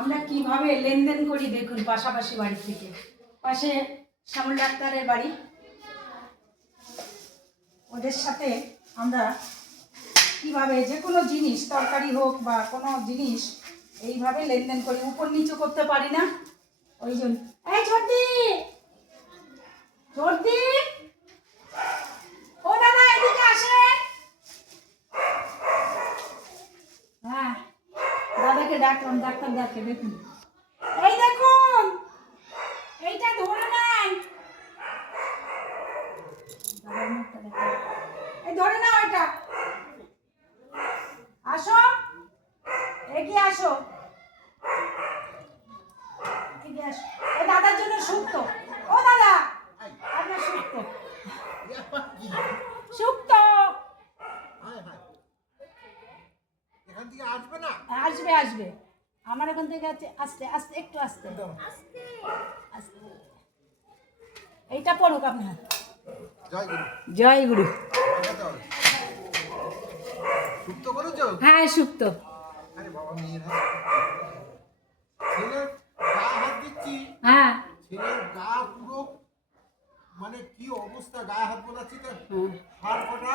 আমরা কিভাবে লেনদেন করি দেখুন, পাশাপাশি বাড়ি থেকে। পাশে শ্যামল ডাক্তারের বাড়ি, ওদের সাথে আমরা কিভাবে যে কোনো জিনিস, তরকারি হোক বা কোনো জিনিস, এইভাবে লেনদেন করি। উপর নিচু করতে পারি না, ওই জন্য। এই ঝর্দি, ঝর্দি, ও দাদা এদিকে আসেন। হ্যাঁ, দাদাকে ডাকলাম, ডাক্তার ডাকে। দেখুন, এই দেখুন, এইটা ধরে নেন। দাদার মুখটা দেখুন, এই ধরে নাও এটা। আসো, এগিয়ে আসো, এগিয়ে আসো। ও দাদার জন্য শুক্তো। ও দাদা, আপনার শুক্তো, শুক্তো। এখান থেকে আসবে না? আসবে, আসবে। আমার এখান থেকে আছে, আস্তে আস্তে, একটু আস্তে আস্তে। এইটা পড়ুক আপনার। জয় গুরু। জয় গুরু। সুপ্ত করেছো? হ্যাঁ, শুক্তো। আরে বাবা, মেয়ের হাত। ছেলের গা হাত দিচ্ছি, হ্যাঁ, ছেলের গা পুরো মানে কি অবস্থা, গায়ে হাত বোলাচ্ছি তো হাড় কটা